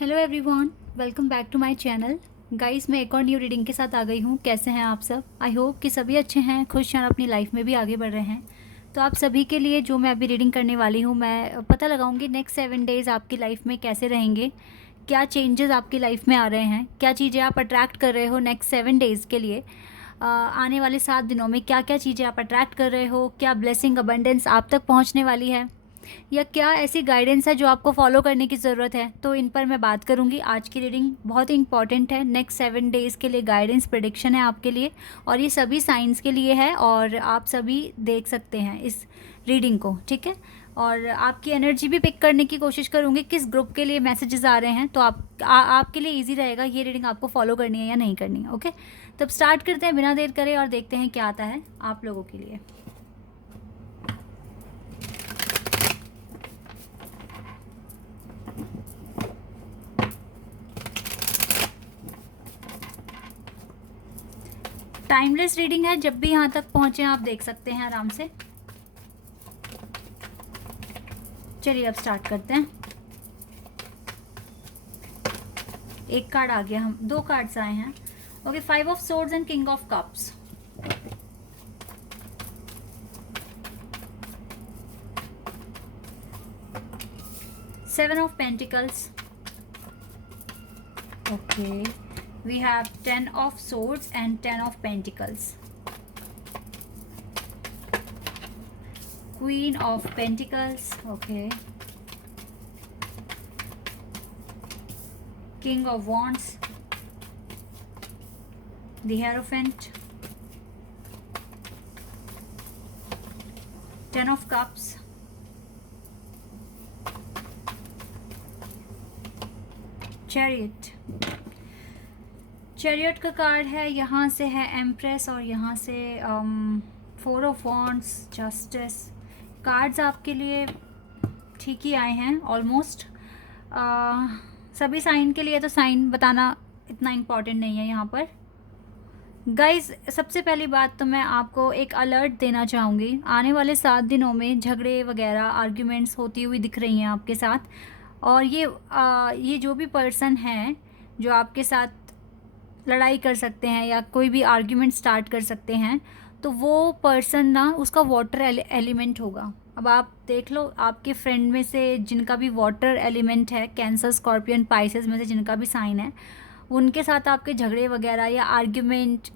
Hello everyone, welcome back to my channel. Guys, मैं एक और न्यू रीडिंग के साथ आ गई हूँ। कैसे हैं आप सब? आई होप कि सभी अच्छे हैं, खुश हैं और अपनी लाइफ में भी आगे बढ़ रहे हैं। तो आप सभी के लिए जो मैं अभी रीडिंग करने वाली हूँ, मैं पता लगाऊंगी नेक्स्ट 7 डेज़ आपकी लाइफ में कैसे रहेंगे, क्या चेंजेस आपकी लाइफ में आ रहे हैं, क्या चीज़ें आप अट्रैक्ट कर रहे हो नेक्स्ट 7 डेज़ के लिए। आने वाले 7 दिनों में क्या क्या चीज़ें आप अट्रैक्ट कर रहे हो, क्या ब्लेसिंग अबंडेंस आप तक पहुँचने वाली है, या क्या ऐसी गाइडेंस है जो आपको फॉलो करने की ज़रूरत है। तो इन पर मैं बात करूंगी। आज की रीडिंग बहुत ही इंपॉर्टेंट है, नेक्स्ट 7 डेज़ के लिए गाइडेंस प्रेडिक्शन है आपके लिए, और ये सभी साइंस के लिए है और आप सभी देख सकते हैं इस रीडिंग को, ठीक है। और आपकी एनर्जी भी पिक करने की कोशिश करूंगी, किस ग्रुप के लिए मैसेजेस आ रहे हैं, तो आपके लिए ईजी रहेगा ये रीडिंग आपको फॉलो करनी है या नहीं करनी है। ओके, तब स्टार्ट करते हैं बिना देर करे और देखते हैं क्या आता है आप लोगों के लिए। टाइमलेस रीडिंग है, जब भी यहाँ तक पहुँचे आप देख सकते हैं आराम से। चलिए अब स्टार्ट करते हैं। एक कार्ड आ गया, हम 2 कार्ड्स आए हैं। Okay, 5 of swords and king of cups of pentacles. Okay, we have 10 of swords and 10 of pentacles. Queen of pentacles. Okay, king of wands, the hierophant, 10 of cups, chariot. Chariot का card है, यहाँ से है empress और यहाँ से 4 of wands, justice. Cards आपके लिए ठीक ही आए हैं ऑलमोस्ट। सभी साइन के लिए तो साइन बताना इतना इम्पॉर्टेंट नहीं है यहाँ पर। गाइज, सबसे पहली बात तो मैं आपको एक अलर्ट देना चाहूँगी। आने वाले 7 दिनों में झगड़े वगैरह आर्ग्यूमेंट्स होती हुई दिख रही हैं आपके साथ। और ये जो भी पर्सन है जो आपके साथ लड़ाई कर सकते हैं या कोई भी आर्ग्यूमेंट स्टार्ट कर सकते हैं, तो वो पर्सन ना उसका वाटर एलिमेंट होगा। अब आप देख लो, आपके फ्रेंड में से जिनका भी वाटर एलिमेंट है, कैंसर, स्कॉर्पियन, पाइसेस में से जिनका भी साइन है, उनके साथ आपके झगड़े वगैरह या आर्ग्यूमेंट,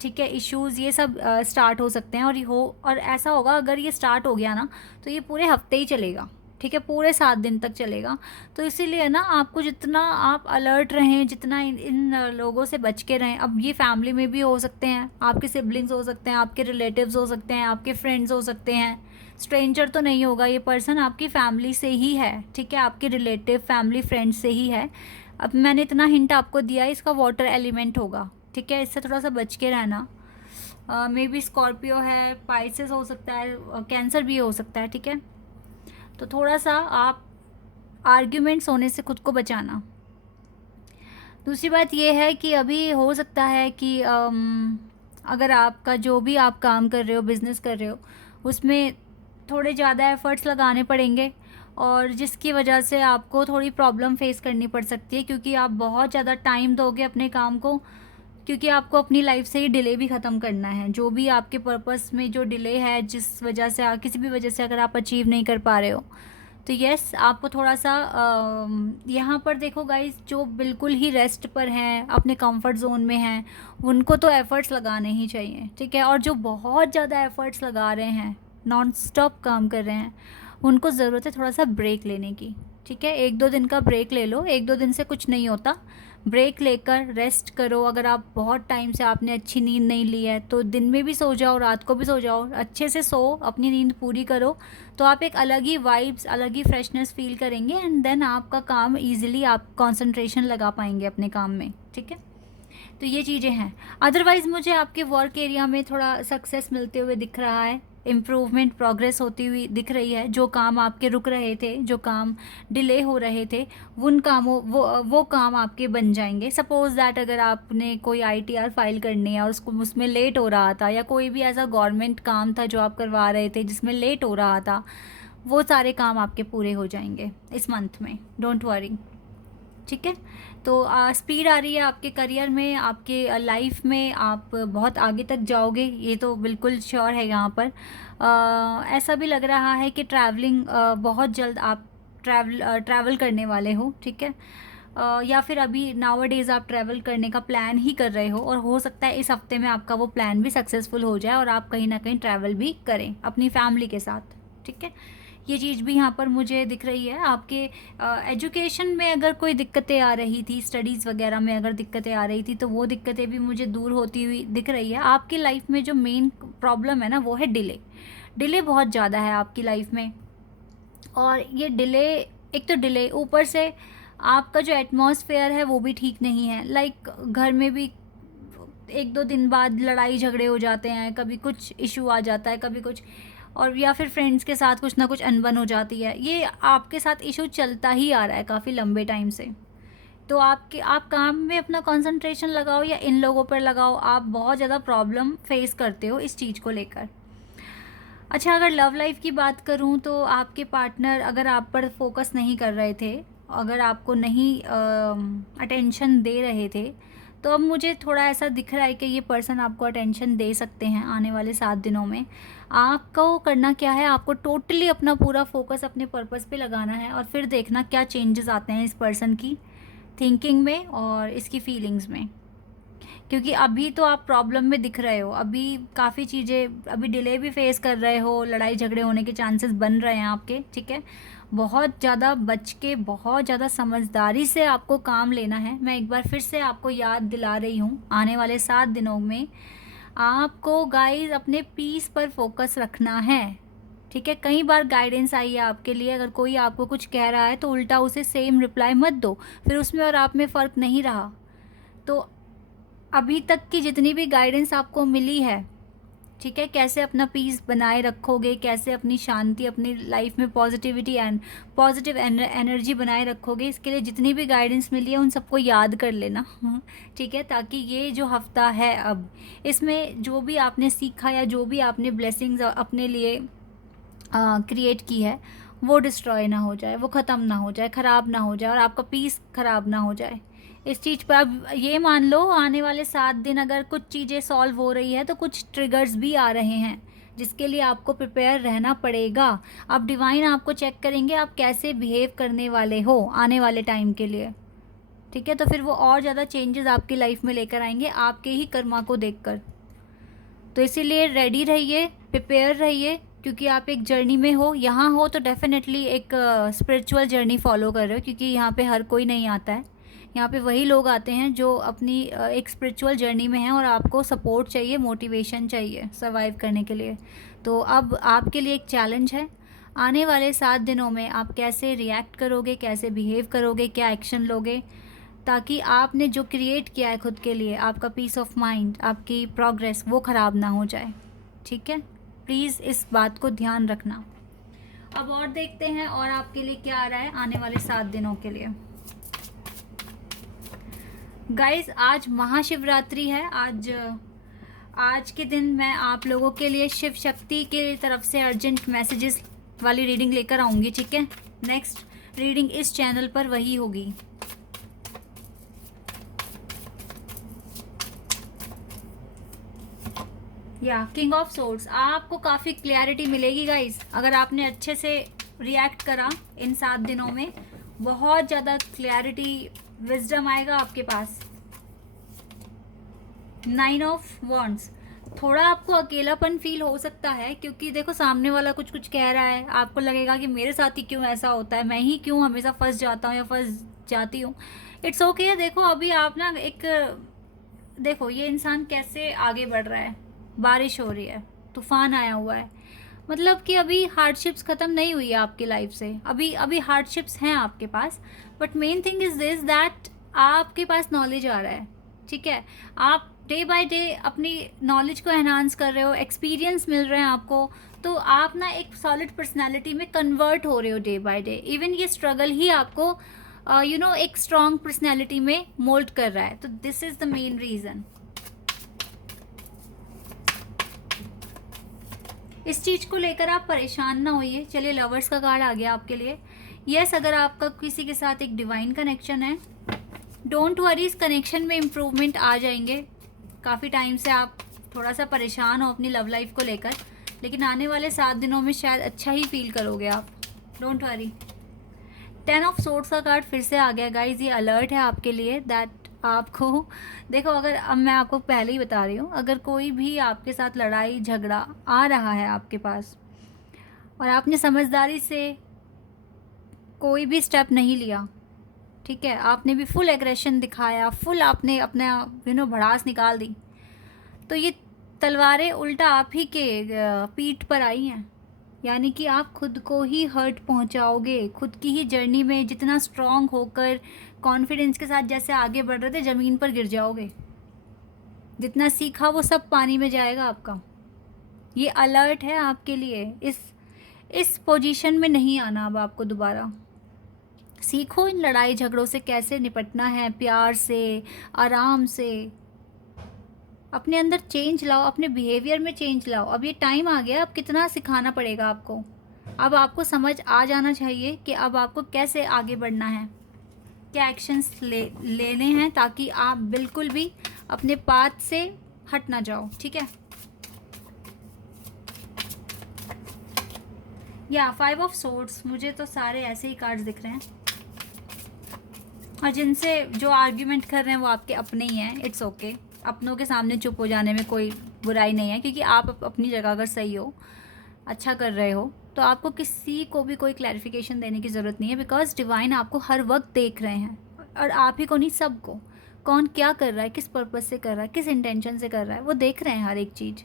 ठीक है, इश्यूज़, ये सब स्टार्ट हो सकते हैं। और ऐसा होगा, अगर ये स्टार्ट हो गया ना तो ये पूरे हफ्ते ही चलेगा, ठीक है, पूरे 7 दिन तक चलेगा। तो इसीलिए ना आपको जितना आप अलर्ट रहें, जितना इन लोगों से बच के रहें। अब ये फैमिली में भी हो सकते हैं, आपके सिबलिंग्स हो सकते हैं, आपके रिलेटिव्स हो सकते हैं, आपके फ्रेंड्स हो सकते हैं। स्ट्रेंजर तो नहीं होगा, ये पर्सन आपकी फैमिली से ही है, ठीक है, आपके रिलेटिव, फैमिली, फ्रेंड से ही है। अब मैंने इतना हिंट आपको दिया है, इसका वाटर एलिमेंट होगा, ठीक है, इससे थोड़ा सा बच के रहना। मे बी स्कॉर्पियो है, पाइसेस हो सकता है, कैंसर भी हो सकता है, ठीक है। तो थोड़ा सा आप आर्ग्यूमेंट्स होने से खुद को बचाना। दूसरी बात ये है कि अभी हो सकता है कि अगर आपका जो भी आप काम कर रहे हो, बिज़नेस कर रहे हो, उसमें थोड़े ज़्यादा एफ़र्ट्स लगाने पड़ेंगे, और जिसकी वजह से आपको थोड़ी प्रॉब्लम फेस करनी पड़ सकती है, क्योंकि आप बहुत ज़्यादा टाइम दोगे अपने काम को, क्योंकि आपको अपनी लाइफ से ही डिले भी ख़त्म करना है। जो भी आपके पर्पस में जो डिले है, जिस वजह से किसी भी वजह से अगर आप अचीव नहीं कर पा रहे हो, तो यस, आपको थोड़ा सा यहाँ पर देखो गाइस, जो बिल्कुल ही रेस्ट पर हैं, अपने कंफर्ट जोन में हैं, उनको तो एफ़र्ट्स लगाने ही चाहिए, ठीक है। और जो बहुत ज़्यादा एफ़र्ट्स लगा रहे हैं, नॉन स्टॉप काम कर रहे हैं, उनको ज़रूरत है थोड़ा सा ब्रेक लेने की, ठीक है। 1-2 दिन का ब्रेक ले लो, 1-2 दिन से कुछ नहीं होता। ब्रेक लेकर रेस्ट करो। अगर आप बहुत टाइम से आपने अच्छी नींद नहीं ली है, तो दिन में भी सो जाओ, रात को भी सो जाओ, अच्छे से सो, अपनी नींद पूरी करो, तो आप एक अलग ही वाइब्स, अलग ही फ्रेशनेस फील करेंगे, एंड देन आपका काम ईजिली आप कंसंट्रेशन लगा पाएंगे अपने काम में, ठीक है। तो ये चीज़ें हैं। अदरवाइज़ मुझे आपके वर्क एरिया में थोड़ा सक्सेस मिलते हुए दिख रहा है, इम्प्रूवमेंट, प्रोग्रेस होती हुई दिख रही है। जो काम आपके रुक रहे थे, जो काम डिले हो रहे थे, उन कामों वो काम आपके बन जाएंगे। सपोज़ दैट अगर आपने कोई आईटीआर फाइल करनी है और उसको उसमें लेट हो रहा था, या कोई भी ऐसा गवर्नमेंट काम था जो आप करवा रहे थे जिसमें लेट हो रहा था, वो सारे काम आपके पूरे हो जाएंगे इस मंथ में, डोंट वरी। ठीक है। तो स्पीड आ रही है आपके करियर में, आपके लाइफ में, आप बहुत आगे तक जाओगे, ये तो बिल्कुल श्योर है यहाँ पर। ऐसा भी लग रहा है कि ट्रैवलिंग बहुत जल्द आप ट्रैवल करने वाले हो, ठीक है। या फिर अभी नाउ डेज़ आप ट्रैवल करने का प्लान ही कर रहे हो, और हो सकता है इस हफ्ते में आपका वो प्लान भी सक्सेसफुल हो जाए और आप कहीं ना कहीं ट्रैवल भी करें अपनी फैमिली के साथ, ठीक है। ये चीज़ भी यहाँ पर मुझे दिख रही है। आपके एजुकेशन में अगर कोई दिक्कतें आ रही थी, स्टडीज़ वगैरह में अगर दिक्कतें आ रही थी, तो वो दिक्कतें भी मुझे दूर होती हुई दिख रही है। आपकी लाइफ में जो मेन प्रॉब्लम है ना, वो है डिले। डिले बहुत ज़्यादा है आपकी लाइफ में, और ये डिले, एक तो डिले, ऊपर से आपका जो एटमॉस्फेयर है वो भी ठीक नहीं है। लाइक घर में भी 1-2 दिन बाद लड़ाई झगड़े हो जाते हैं, कभी कुछ इशू आ जाता है, कभी कुछ, और या फिर फ्रेंड्स के साथ कुछ ना कुछ अनबन हो जाती है। ये आपके साथ इशू चलता ही आ रहा है काफ़ी लंबे टाइम से। तो आप काम में अपना कंसंट्रेशन लगाओ या इन लोगों पर लगाओ, आप बहुत ज़्यादा प्रॉब्लम फेस करते हो इस चीज़ को लेकर। अच्छा, अगर लव लाइफ की बात करूं तो आपके पार्टनर अगर आप पर फोकस नहीं कर रहे थे, अगर आपको नहीं अटेंशन दे रहे थे, तो अब मुझे थोड़ा ऐसा दिख रहा है कि ये पर्सन आपको अटेंशन दे सकते हैं आने वाले 7 दिनों में। आपको करना क्या है, आपको टोटली अपना पूरा फोकस अपने पर्पस पे लगाना है, और फिर देखना क्या चेंजेस आते हैं इस पर्सन की थिंकिंग में और इसकी फीलिंग्स में। क्योंकि अभी तो आप प्रॉब्लम में दिख रहे हो, अभी काफ़ी चीज़ें, अभी डिले भी फेस कर रहे हो, लड़ाई झगड़े होने के चांसेस बन रहे हैं आपके, ठीक है। बहुत ज़्यादा बच के, बहुत ज़्यादा समझदारी से आपको काम लेना है। मैं एक बार फिर से आपको याद दिला रही हूँ, आने वाले 7 दिनों में आपको गाइस अपने पीस पर फोकस रखना है, ठीक है। कई बार गाइडेंस आई है आपके लिए, अगर कोई आपको कुछ कह रहा है तो उल्टा उसे सेम रिप्लाई मत दो, फिर उसमें और आप में फ़र्क नहीं रहा। तो अभी तक की जितनी भी गाइडेंस आपको मिली है, ठीक है, कैसे अपना पीस बनाए रखोगे, कैसे अपनी शांति, अपनी लाइफ में पॉजिटिविटी एंड पॉजिटिव एनर्जी बनाए रखोगे, इसके लिए जितनी भी गाइडेंस मिली है उन सबको याद कर लेना, ठीक है। ताकि ये जो हफ्ता है, अब इसमें जो भी आपने सीखा या जो भी आपने ब्लेसिंग्स अपने लिए क्रिएट की है, वो डिस्ट्रॉय ना हो जाए, वो ख़त्म ना हो जाए, ख़राब ना हो जाए, और आपका पीस ख़राब ना हो जाए। इस चीज़ पर अब ये मान लो, आने वाले 7 दिन अगर कुछ चीज़ें सॉल्व हो रही है तो कुछ ट्रिगर्स भी आ रहे हैं, जिसके लिए आपको प्रिपेयर रहना पड़ेगा। अब डिवाइन आपको चेक करेंगे आप कैसे बिहेव करने वाले हो आने वाले टाइम के लिए, ठीक है। तो फिर वो और ज़्यादा चेंजेस आपकी लाइफ में लेकर आएंगे आपके ही कर्मा को देखकर। तो इसीलिए रेडी रहिए, प्रिपेयर रहिए, क्योंकि आप एक जर्नी में हो, यहाँ हो तो डेफिनेटली एक स्पिरिचुअल जर्नी फॉलो कर रहे हो, क्योंकि यहाँ पे हर कोई नहीं आता है। यहाँ पे वही लोग आते हैं जो अपनी एक स्पिरिचुअल जर्नी में हैं, और आपको सपोर्ट चाहिए, मोटिवेशन चाहिए सर्वाइव करने के लिए। तो अब आपके लिए एक चैलेंज है, आने वाले 7 दिनों में आप कैसे रिएक्ट करोगे, कैसे बिहेव करोगे, क्या एक्शन लोगे, ताकि आपने जो क्रिएट किया है खुद के लिए, आपका पीस ऑफ माइंड, आपकी प्रोग्रेस, वो ख़राब ना हो जाए, ठीक है। प्लीज़ इस बात को ध्यान रखना। अब और देखते हैं और आपके लिए क्या आ रहा है आने वाले 7 दिनों के लिए। गाइस, आज महाशिवरात्रि है। आज के दिन मैं आप लोगों के लिए शिव शक्ति के तरफ से अर्जेंट मैसेजेस वाली रीडिंग लेकर आऊँगी, ठीक है। नेक्स्ट रीडिंग इस चैनल पर वही होगी। या किंग ऑफ सोर्ड्स, आपको काफ़ी क्लैरिटी मिलेगी गाइस, अगर आपने अच्छे से रिएक्ट करा इन 7 दिनों में। बहुत ज़्यादा क्लैरिटी, विजडम आएगा आपके पास। 9 ऑफ वॉन्ड्स, थोड़ा आपको अकेलापन फील हो सकता है, क्योंकि देखो सामने वाला कुछ कुछ कह रहा है, आपको लगेगा कि मेरे साथ ही क्यों ऐसा होता है, मैं ही क्यों हमेशा फंस जाता हूँ या फंस जाती हूँ। It's okay. देखो अभी आप ना देखो ये इंसान कैसे आगे बढ़ रहा है, बारिश हो रही है, तूफान आया हुआ है, मतलब कि अभी हार्डशिप्स ख़त्म नहीं हुई है आपकी लाइफ से, अभी हार्डशिप्स हैं आपके पास। But main thing is this that आपके पास नॉलेज आ रहा है, ठीक है। आप डे बाय डे अपनी नॉलेज को एनहांस कर रहे हो, एक्सपीरियंस मिल रहे हैं आपको, तो आप ना एक सॉलिड पर्सनैलिटी में कन्वर्ट हो रहे हो डे बाय डे। इवन ये स्ट्रगल ही आपको एक स्ट्रॉन्ग पर्सनैलिटी में मोल्ड कर रहा है। तो this is the main reason. इस चीज़ को लेकर आप परेशान ना होइए। चलिए, लवर्स का कार्ड आ गया आपके लिए। यस, अगर आपका किसी के साथ एक डिवाइन कनेक्शन है, डोंट वरी, इस कनेक्शन में इम्प्रूवमेंट आ जाएंगे। काफ़ी टाइम से आप थोड़ा सा परेशान हो अपनी लव लाइफ को लेकर, लेकिन आने वाले 7 दिनों में शायद अच्छा ही फील करोगे आप, डोंट वरी। 10 ऑफ सोर्ड्स का कार्ड फिर से आ गया गाइज। ये अलर्ट है आपके लिए दैट आपको, देखो अगर, अब मैं आपको पहले ही बता रही हूँ, अगर कोई भी आपके साथ लड़ाई झगड़ा आ रहा है आपके पास और आपने समझदारी से कोई भी स्टेप नहीं लिया, ठीक है, आपने भी फुल एग्रेशन दिखाया, फुल आपने अपना भड़ास निकाल दी, तो ये तलवारें उल्टा आप ही के पीठ पर आई हैं। यानी कि आप खुद को ही हर्ट पहुंचाओगे, खुद की ही जर्नी में जितना स्ट्रांग होकर कॉन्फिडेंस के साथ जैसे आगे बढ़ रहे थे, ज़मीन पर गिर जाओगे। जितना सीखा वो सब पानी में जाएगा आपका। ये अलर्ट है आपके लिए। इस पोजीशन में नहीं आना अब आपको दोबारा। सीखो इन लड़ाई झगड़ों से कैसे निपटना है, प्यार से, आराम से। अपने अंदर चेंज लाओ, अपने बिहेवियर में चेंज लाओ। अब ये टाइम आ गया, अब कितना सिखाना पड़ेगा आपको। अब आपको समझ आ जाना चाहिए कि अब आपको कैसे आगे बढ़ना है, क्या एक्शंस लेने हैं, ताकि आप बिल्कुल भी अपने पाथ से हट ना जाओ, ठीक है। या 5 ऑफ सोर्ड्स, मुझे तो सारे ऐसे ही कार्ड्स दिख रहे हैं, और जिनसे जो आर्ग्यूमेंट कर रहे हैं वो आपके अपने ही हैं। इट्स ओके, अपनों के सामने चुप हो जाने में कोई बुराई नहीं है, क्योंकि आप अपनी जगह अगर सही हो, अच्छा कर रहे हो, तो आपको किसी को भी कोई क्लैरिफिकेशन देने की ज़रूरत नहीं है, बिकॉज डिवाइन आपको हर वक्त देख रहे हैं, और आप ही को नहीं, सबको। कौन क्या कर रहा है, किस पर्पज़ से कर रहा है, किस इंटेंशन से कर रहा है, वो देख रहे हैं हर एक चीज़।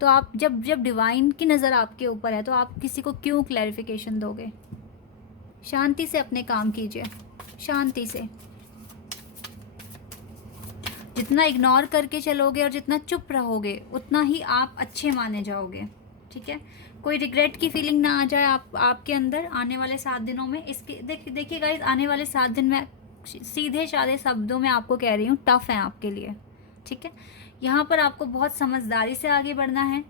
तो आप जब डिवाइन की नज़र आपके ऊपर है, तो आप किसी को क्यों क्लैरिफिकेशन दोगे। शांति से अपने काम कीजिए, शांति से। जितना इग्नोर करके चलोगे और जितना चुप रहोगे, उतना ही आप अच्छे माने जाओगे, ठीक है। कोई रिग्रेट की फीलिंग ना आ जाए आपके अंदर आने वाले 7 दिनों में। इसके देखिए गाइस, आने वाले 7 दिन में सीधे साधे शब्दों में आपको कह रही हूँ, टफ है आपके लिए, ठीक है। यहाँ पर आपको बहुत समझदारी से आगे बढ़ना है,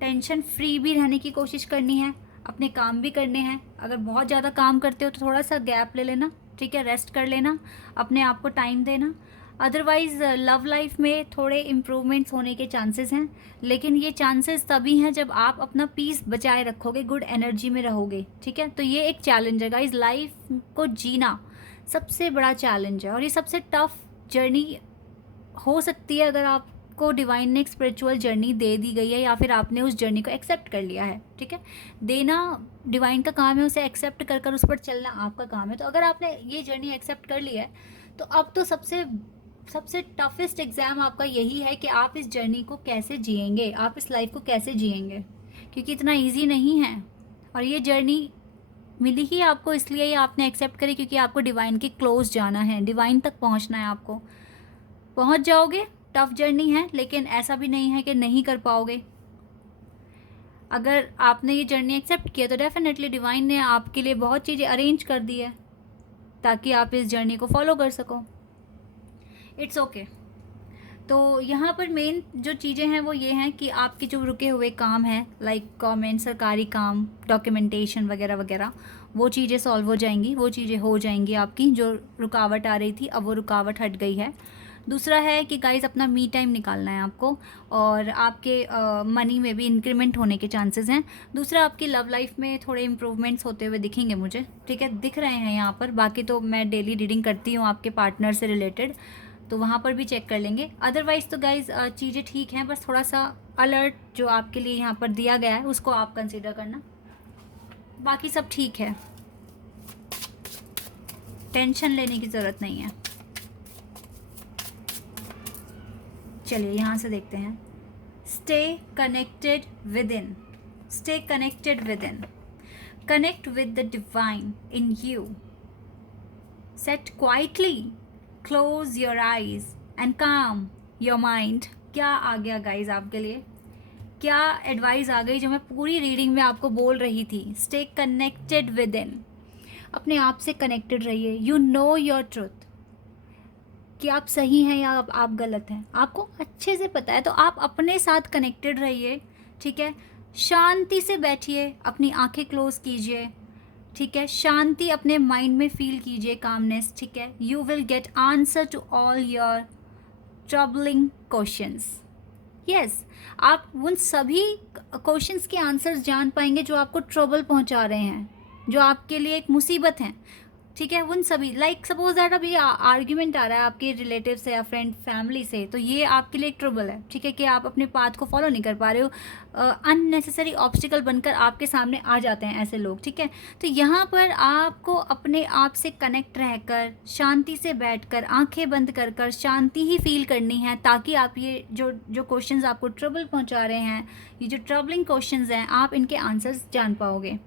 टेंशन फ्री भी रहने की कोशिश करनी है, अपने काम भी करने हैं। अगर बहुत ज़्यादा काम करते हो तो थोड़ा सा गैप ले लेना, ठीक है, रेस्ट कर लेना, अपने आप को टाइम देना। अदरवाइज़ लव लाइफ में थोड़े इम्प्रूवमेंट्स होने के चांसेस हैं, लेकिन ये चांसेस तभी हैं जब आप अपना पीस बचाए रखोगे, गुड एनर्जी में रहोगे, ठीक है। तो ये एक चैलेंज है गाइस, लाइफ को जीना सबसे बड़ा चैलेंज है, और ये सबसे टफ जर्नी हो सकती है अगर आपको डिवाइन ने एक स्पिरिचुअल जर्नी दे दी गई है, या फिर आपने उस जर्नी को एक्सेप्ट कर लिया है, ठीक है। देना डिवाइन का काम है, उसे एक्सेप्ट कर कर उस पर चलना आपका काम है। तो अगर आपने ये जर्नी एक्सेप्ट कर ली है, तो अब तो सबसे टफेस्ट एग्ज़ाम आपका यही है कि आप इस जर्नी को कैसे जिएंगे, आप इस लाइफ को कैसे जिएंगे, क्योंकि इतना इजी नहीं है। और ये जर्नी मिली ही आपको इसलिए ही आपने एक्सेप्ट करी, क्योंकि आपको डिवाइन के क्लोज जाना है, डिवाइन तक पहुंचना है। आपको पहुंच जाओगे, टफ जर्नी है, लेकिन ऐसा भी नहीं है कि नहीं कर पाओगे। अगर आपने ये जर्नी एक्सेप्ट किया तो डेफिनेटली डिवाइन ने आपके लिए बहुत चीज़ें अरेंज कर दी है ताकि आप इस जर्नी को फॉलो कर सको। It's okay. तो यहाँ पर मेन जो चीज़ें हैं वो ये हैं कि आपके जो रुके हुए काम हैं, लाइक गवर्नमेंट, सरकारी काम, डॉक्यूमेंटेशन वगैरह वगैरह, वो चीज़ें सॉल्व हो जाएंगी, वो चीज़ें हो जाएंगी आपकी। जो रुकावट आ रही थी अब वो रुकावट हट गई है। दूसरा है कि गाइस अपना मी टाइम निकालना है आपको, और आपके मनी में भी इंक्रीमेंट होने के चांसेस हैं। दूसरा, आपकी लव लाइफ में थोड़े इंप्रूवमेंट्स होते हुए दिखेंगे मुझे, ठीक है, दिख रहे हैं यहाँ पर। बाकी तो मैं डेली रीडिंग करती हूँ आपके पार्टनर से रिलेटेड, तो वहाँ पर भी चेक कर लेंगे। अदरवाइज़ तो गाइज़ चीज़ें ठीक हैं, बस थोड़ा सा अलर्ट जो आपके लिए यहाँ पर दिया गया है उसको आप कंसीडर करना, बाकी सब ठीक है, टेंशन लेने की ज़रूरत नहीं है। चलिए यहाँ से देखते हैं। Stay connected with in, stay connected with in, connect with the divine in you, set quietly, close your eyes and काम योर माइंड। क्या आ गया गाइज आपके लिए, क्या एडवाइस आ गई जो मैं पूरी रीडिंग में आपको बोल रही थी। स्टे कनेक्टेड विद इन, अपने आप से कनेक्टेड रहिए। यू नो योर ट्रुथ, कि आप सही हैं या आप गलत हैं, आपको अच्छे से पता है। तो आप अपने साथ कनेक्टेड रहिए, ठीक है। शांति से बैठिए, अपनी आंखें क्लोज कीजिए, ठीक है, शांति अपने माइंड में फील कीजिए, कामनेस, ठीक है। You will get answer to all your troubling questions. Yes, आप उन सभी क्वेश्चंस के आंसर्स जान पाएंगे जो आपको ट्रबल पहुंचा रहे हैं, जो आपके लिए एक मुसीबत हैं, ठीक है। उन सभी, लाइक सपोज दैट अभी आर्ग्यूमेंट आ रहा है आपके रिलेटिव से या फ्रेंड फैमिली से, तो ये आपके लिए एक ट्रबल है, ठीक है, कि आप अपने पाथ को फॉलो नहीं कर पा रहे हो, अननेसेसरी ऑब्स्टिकल बनकर आपके सामने आ जाते हैं ऐसे लोग, ठीक है। तो यहाँ पर आपको अपने आप से कनेक्ट रहकर, शांति से बैठकर, आंखें बंद कर कर शांति ही फील करनी है, ताकि आप ये जो जो क्वेश्चंस आपको ट्रबल पहुँचा रहे हैं, ये जो ट्रबलिंग क्वेश्चंस हैं, आप इनके आंसर्स जान पाओगे।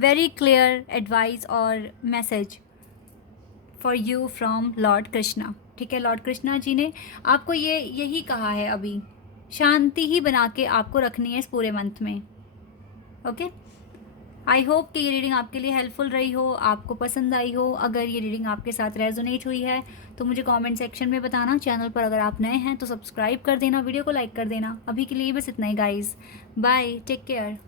वेरी क्लियर एडवाइस और message for you from Lord Krishna, ठीक है। लॉर्ड कृष्णा जी ने आपको यही कहा है, अभी शांति ही बना के आपको रखनी है इस पूरे मंथ में। ओके, आई होप कि ये रीडिंग आपके लिए हेल्पफुल रही हो, आपको पसंद आई हो। अगर ये रीडिंग आपके साथ रेजोनेट हुई है तो मुझे कमेंट सेक्शन में बताना। चैनल पर अगर आप नए हैं तो सब्सक्राइब कर देना, वीडियो को लाइक कर देना। अभी के लिए बस इतना ही गाइज, बाय, टेक केयर।